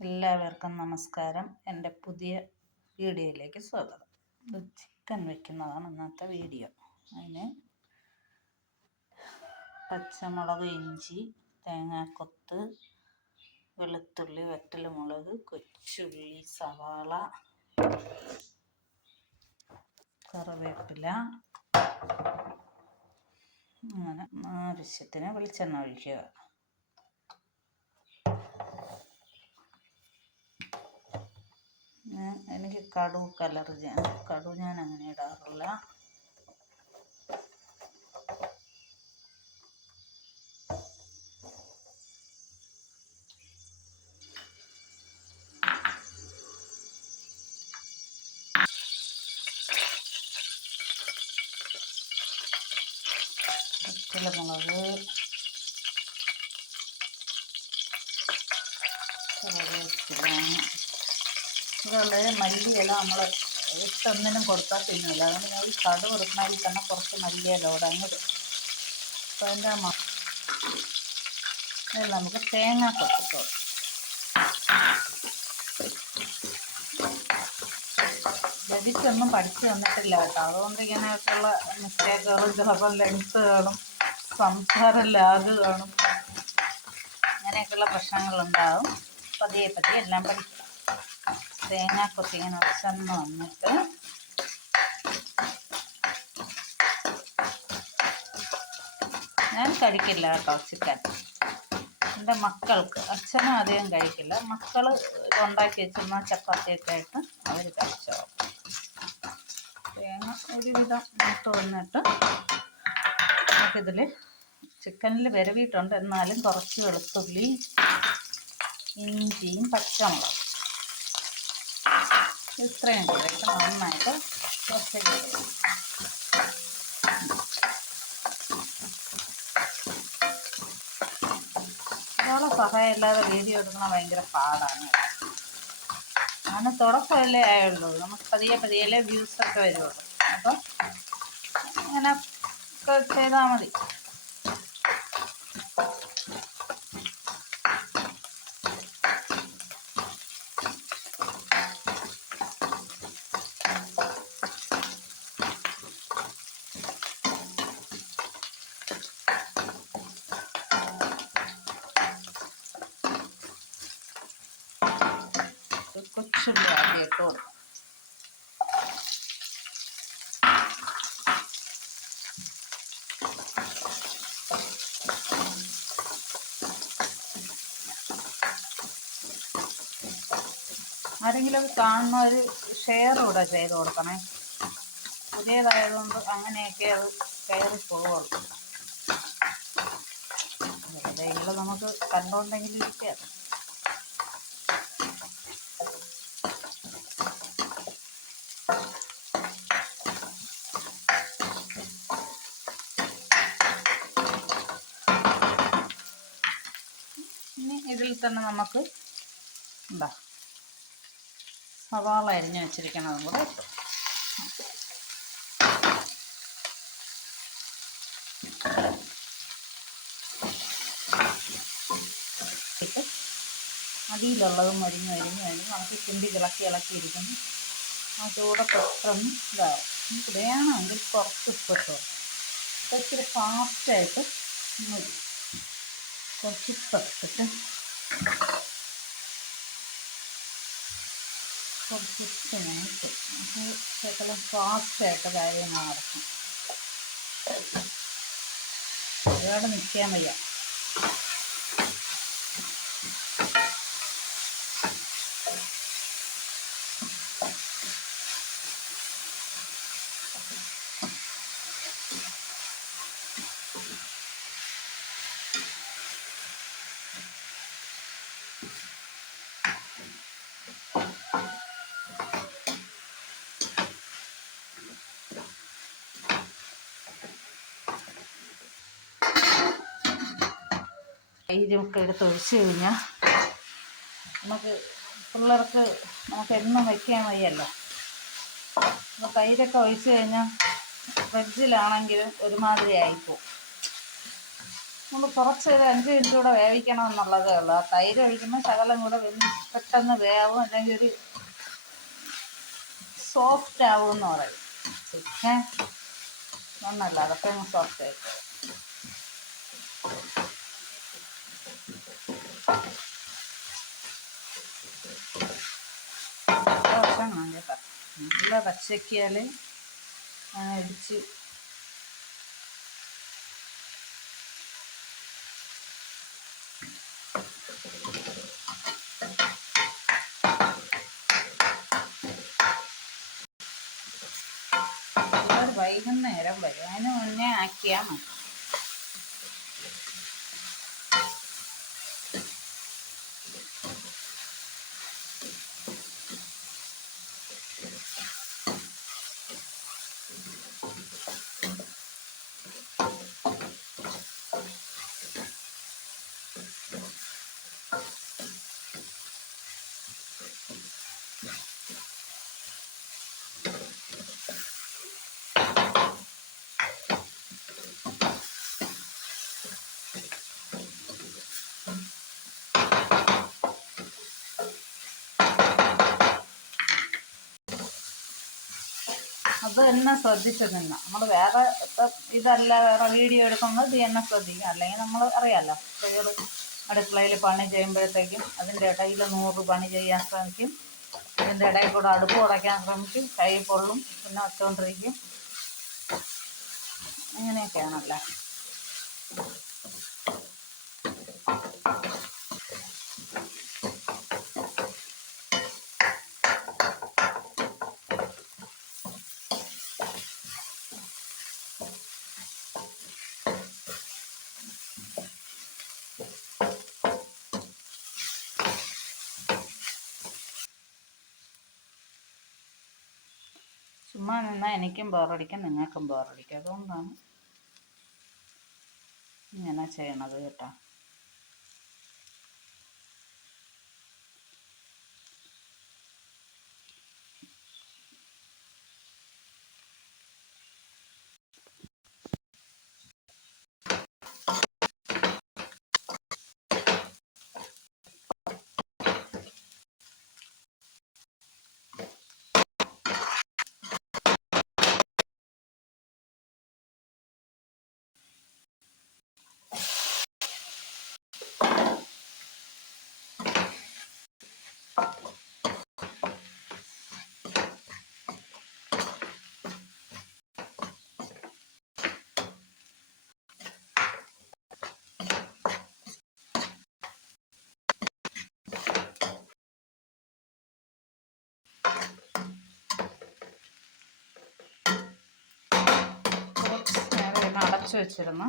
എല്ലാവർക്കും നമസ്കാരം. എൻ്റെ പുതിയ വീഡിയോയിലേക്ക് സ്വാഗതം. ഇത് ചിക്കൻ വെക്കുന്നതാണ് ഇന്നത്തെ വീഡിയോ. അതിന് പച്ചമുളക്, ഇഞ്ചി, തേങ്ങാക്കൊത്ത്, വെളുത്തുള്ളി, വറ്റൽമുളക്, കൊച്ചുള്ളി, സവാള, കറിവേപ്പില, അങ്ങനെ ആവശ്യത്തിന് വെളിച്ചെണ്ണ ഒഴിക്കുക. എനിക്ക് കടുക് അലർജിയാണ്. കടുക് ഞാൻ അങ്ങനെ ഇടാറില്ല. പച്ചമുളക്, കറിവേപ്പില, ഇതുള്ള മല്ലിയില നമ്മൾ ഇട്ടൊന്നിനും കൊടുത്താൽ തിന്നില്ല. അതുകൊണ്ട് ഞാൻ ഈ കടുക് കൊടുക്കണമെങ്കിൽ തന്നെ കുറച്ച് മല്ലിയില അങ്ങോട്ട്. അപ്പോൾ അതിൻ്റെ നമുക്ക് തേങ്ങ കൊത്തിട്ട് വെജിറ്റൊന്നും പഠിച്ചു വന്നിട്ടില്ല കേട്ടോ. അതുകൊണ്ട് ഇങ്ങനെയൊക്കെയുള്ള മിസ്റ്റേക്കുകളും ചിലപ്പോൾ ലെങ്ത്തുകളും സംസാരം ലാഗ് കാണും, അങ്ങനെയൊക്കെയുള്ള പ്രശ്നങ്ങളുണ്ടാവും. പതിയെ പതിയെ എല്ലാം പഠിക്കും. തേങ്ങാക്കൊത്തി ഇങ്ങനെ ഉടച്ചെന്ന് വന്നിട്ട് ഞാൻ കഴിക്കില്ല കേട്ടോ ചിക്കൻ. എൻ്റെ മക്കൾക്ക്, അച്ഛനും അധികം കഴിക്കില്ല. മക്കൾ ഉണ്ടാക്കി വെച്ചിരുന്ന ചപ്പാത്തിയൊക്കെ ആയിട്ട് അവർ കഴിച്ചോളും. തേങ്ങ ഒരുവിധം മൂത്ത് വന്നിട്ട് നമുക്കിതിൽ ചിക്കനിൽ വിരവിയിട്ടുണ്ട്, എന്നാലും കുറച്ച് വെളുത്തുള്ളി, ഇഞ്ചിയും പച്ചമുളകും ഇത്രയും കൂടെ ഇട്ട് നന്നായിട്ട് ഒരാളെ സഹായമില്ലാതെ വീഡിയോ എടുക്കണം ഭയങ്കര പാടാണ്. അങ്ങനെ തുടക്കമല്ലേ ആയുള്ളൂ. നമുക്ക് പതിയെ പതിയല്ലേ വ്യൂസൊക്കെ വരുള്ളൂ. അപ്പം അങ്ങനെ ചെയ്താൽ മതി. കൊച്ചുള്ളി ആദ്യം ഇട്ട് കൊടുക്കും. ആരെങ്കിലും കാണുന്നവർ ഷെയർ കൂടെ ചെയ്ത് കൊടുക്കണേ. പുതിയതായതുകൊണ്ട് അങ്ങനെയൊക്കെ അത് കയറി പോകുള്ളൂ. വെറുതെ നമുക്ക് കണ്ടുകൊണ്ടെങ്കിലും ഇരിക്കാം. ഇനി ഇതിൽ തന്നെ നമുക്ക് എന്താ സവാള അരിഞ്ഞ് വെച്ചിരിക്കുന്നതും കൂടെ ഇട്ടു. അടിയിലുള്ളതും അരിഞ്ഞ് നമുക്ക് കിണ്ടി ഇളക്കിയിരിക്കുന്നു. ആ ചൂടെ പെട്ടെന്ന് ഇതാവും. നമുക്ക് വേണമെങ്കിൽ കുറച്ച് ഉപ്പിട്ട് ഇച്ചിരി ഫാസ്റ്റായിട്ട് കുറച്ച് ഉപ്പിട്ടിട്ട് കുറച്ച് ഇങ്ങനെ ഇട്ട് നമുക്ക് ശകലം ഫാസ്റ്റായിട്ട് കാര്യങ്ങൾ നടക്കും. ഒരുപാട് നിൽക്കാൻ വയ്യ. തൈരൊക്കെ എടുത്ത് ഒഴിച്ച് കഴിഞ്ഞാൽ നമുക്ക് പിള്ളേർക്ക് എന്നും വയ്ക്കാൻ വയ്യല്ലോ. അപ്പോൾ തൈരൊക്കെ ഒഴിച്ച് കഴിഞ്ഞാൽ ഫ്രിഡ്ജിലാണെങ്കിലും ഒരുമാതിരി ആയിപ്പോവും. നമ്മൾ കുറച്ച് ഒരു 5 മിനിറ്റ് കൂടെ വേവിക്കണം എന്നുള്ളതേ ഉള്ളൂ. ആ തൈര് ഒഴിക്കുമ്പോൾ ശകലം കൂടെ പെട്ടെന്ന് വേവും, അല്ലെങ്കിൽ ഒരു സോഫ്റ്റ് ആവുമെന്ന് പറയും. ചിക്കൻ ഒന്നല്ല, അതൊക്കെ ഒന്ന് സോഫ്റ്റ് ആയിട്ട് വശമാണ് കേട്ടോ. നല്ല പച്ചക്കിയാൽ ഇടിച്ച് വൈകുന്നേരം വരും, അതിന് മുന്നേ ആക്കിയാൽ മതി. അത് തന്നെ ശ്രദ്ധിച്ചു നിന്ന നമ്മൾ വേറെ ഇതല്ല, വേറെ വീഡിയോ എടുക്കുമ്പോൾ ഇത് തന്നെ ശ്രദ്ധിക്കും. അല്ലെങ്കിൽ നമ്മൾ അറിയാമല്ലോ, സ്ത്രീകൾ അടുക്കളയിൽ പണി ചെയ്യുമ്പോഴത്തേക്കും അതിൻ്റെ ഇടയിൽ 100 പണി ചെയ്യാൻ ശ്രമിക്കും, ഇതിൻ്റെ ഇടയിൽ കൂടെ അടുപ്പ് ഉടയ്ക്കാൻ ശ്രമിക്കും, കൈ പൊള്ളും, പിന്നെ വച്ചുകൊണ്ടിരിക്കും. അങ്ങനെയൊക്കെയാണല്ലോ. ചുമ്മാ നിന്നാൽ എനിക്കും ബോറടിക്കും, നിങ്ങൾക്കും ബോറടിക്കും. അതുകൊണ്ടാണ് ഇങ്ങനെ ചെയ്യണത് കേട്ടോ. അടച്ചു വെച്ചിരുന്നു.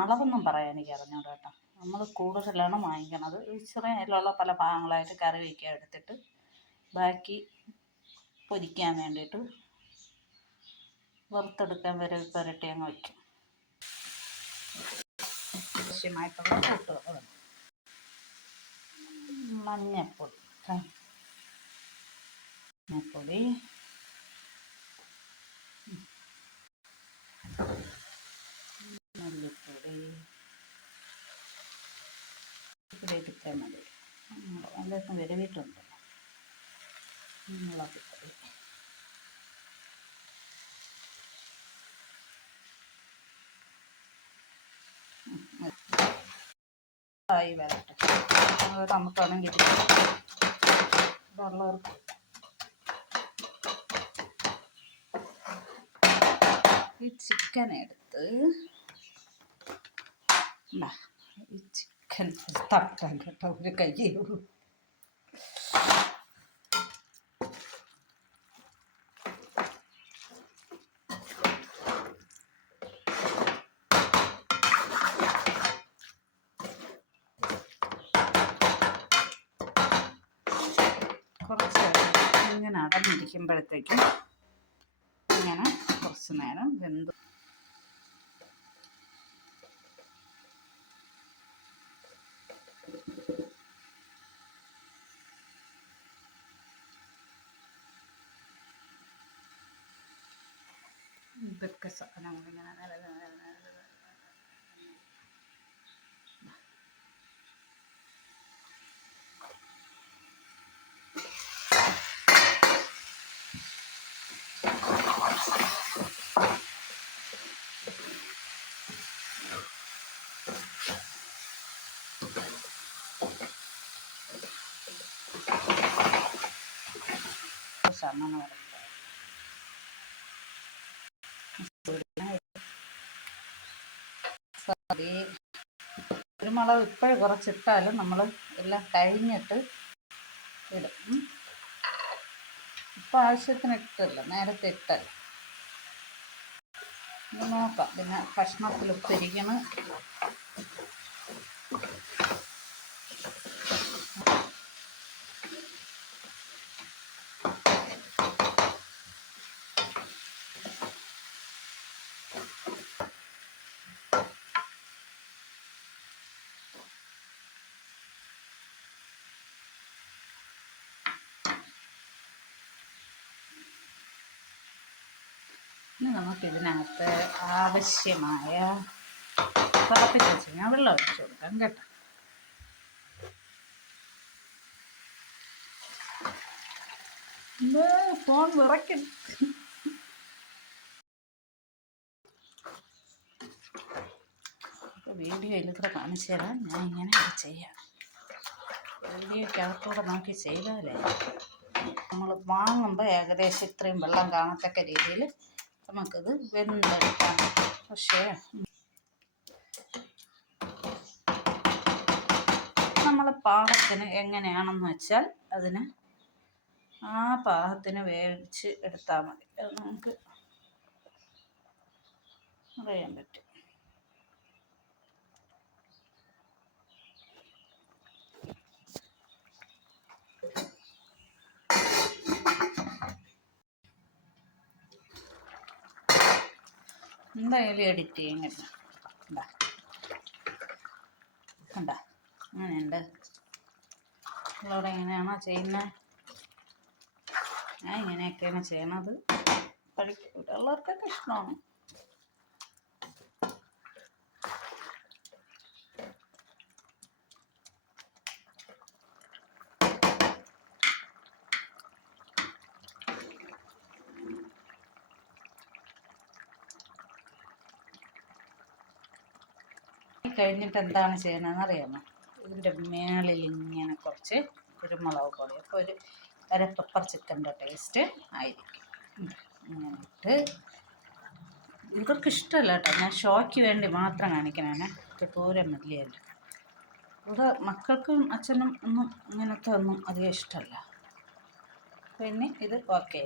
അളവൊന്നും പറയാൻ എനിക്ക് അറിഞ്ഞൂടാ കേട്ടോ. നമ്മൾ കൂടുതലാണ് വാങ്ങിക്കണത്. ഇച്ചിരി അതിലുള്ള പല ഭാഗങ്ങളായിട്ട് കറി വയ്ക്കാൻ എടുത്തിട്ട് ബാക്കി പൊരിക്കാൻ വേണ്ടിയിട്ട് വറുത്തെടുക്കാൻ വരെ പുരട്ടി അങ്ങ് വയ്ക്കും. ആവശ്യമായിട്ടുള്ള കൂട്ടുകൾ: മഞ്ഞപ്പൊടി, മല്ലിപ്പൊടി ഇവിടെ എടുത്താൽ മതി. എല്ലാവർക്കും വരവിട്ടുണ്ട്. മുളക് പൊടി, ആയി വരട്ടെ. നമുക്ക് വേണമെങ്കിൽ ഇതുള്ളവർക്ക് ഈ ചിക്കൻ എടുത്ത് ഈ ചിക്കൻ തട്ടാൻ കേട്ടോ, ഒരു കയ്യേ ഉള്ളൂ. കുറച്ച് ഇങ്ങനെ അടഞ്ഞിരിക്കുമ്പോഴത്തേക്കും ഇങ്ങനെ കുറച്ച് നേരം വെന്ത് എന്തൊക്കെ സാധനങ്ങൾ ഇങ്ങനെ സാധനങ്ങൾ കുരുമുളക് ഇപ്പോഴും കുറച്ചിട്ടാലും നമ്മൾ എല്ലാം കഴിഞ്ഞിട്ട് ഇടും. ഇപ്പം ആവശ്യത്തിന് ഇട്ടല്ല, നേരത്തെ ഇട്ടല്ല. നോക്കാം. പിന്നെ കഷ്ണത്തിൽ ഉപ്പിരിക്കണം. ഇനി നമുക്കിതിനകത്ത് ആവശ്യമായ തിളപ്പിച്ച് വെച്ച് കഴിഞ്ഞാൽ വെള്ളം ഒഴിച്ചു കൊടുക്കാം കേട്ടോ. ഫോൺ വിറയ്ക്കും. വീഡിയോയിൽ കൂടെ കാണിച്ചു തരാം ഞാൻ ഇങ്ങനെ ചെയ്യാം. വീഡിയോക്കകത്തൂടെ നോക്കി ചെയ്താലേ നമ്മൾ വാങ്ങുമ്പോൾ ഏകദേശം ഇത്രയും വെള്ളം കാണത്തക്ക രീതിയിൽ നമുക്കിത് വെന്തെടുക്കാം. പക്ഷേ നമ്മൾ പാകത്തിന് എങ്ങനെയാണെന്ന് വെച്ചാൽ അതിന് ആ പാകത്തിന് വേവിച്ച് എടുത്താൽ മതി. അത് നമുക്ക് അറിയാൻ പറ്റും. എന്തായാലും എഡിറ്റ് ചെയ്യും കേട്ടോ. കണ്ട അങ്ങനെയുണ്ട്. നിങ്ങളവിടെ എങ്ങനെയാണോ ചെയ്യുന്നത്? ഞാൻ ഇങ്ങനെയൊക്കെയാണ് ചെയ്യണത്. ഉള്ളവർക്കൊക്കെ ഇഷ്ടമാണ്. കഴിഞ്ഞിട്ട് എന്താണ് ചെയ്യണമെന്ന് അറിയാമോ? ഇതിൻ്റെ മേളിൽ ഇങ്ങനെ കുറച്ച് കുരുമുളക് പൊടി, അപ്പോൾ ഒരു അര പെപ്പർ ചിക്കൻ്റെ ടേസ്റ്റ് ആയിരിക്കും. ഇങ്ങനെയിട്ട് ഇവർക്കിഷ്ടമല്ല കേട്ടോ, ഞാൻ ഷോയ്ക്ക് വേണ്ടി മാത്രം കാണിക്കണേ. ഇത് ദൂരം മല്ലിയല്ല. ഇവിടെ മക്കൾക്കും അച്ഛനും ഒന്നും ഇങ്ങനത്തെ ഒന്നും അധികം ഇഷ്ടമല്ല. പിന്നെ ഇത് ഓക്കെ.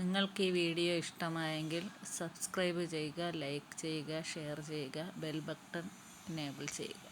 നിങ്ങൾക്ക് ഈ വീഡിയോ ഇഷ്ടമായെങ്കിൽ സബ്സ്ക്രൈബ് ചെയ്യുക, ലൈക്ക് ചെയ്യുക, ഷെയർ ചെയ്യുക, ബെൽ ബട്ടൺ എനേബിൾ ചെയ്യുക.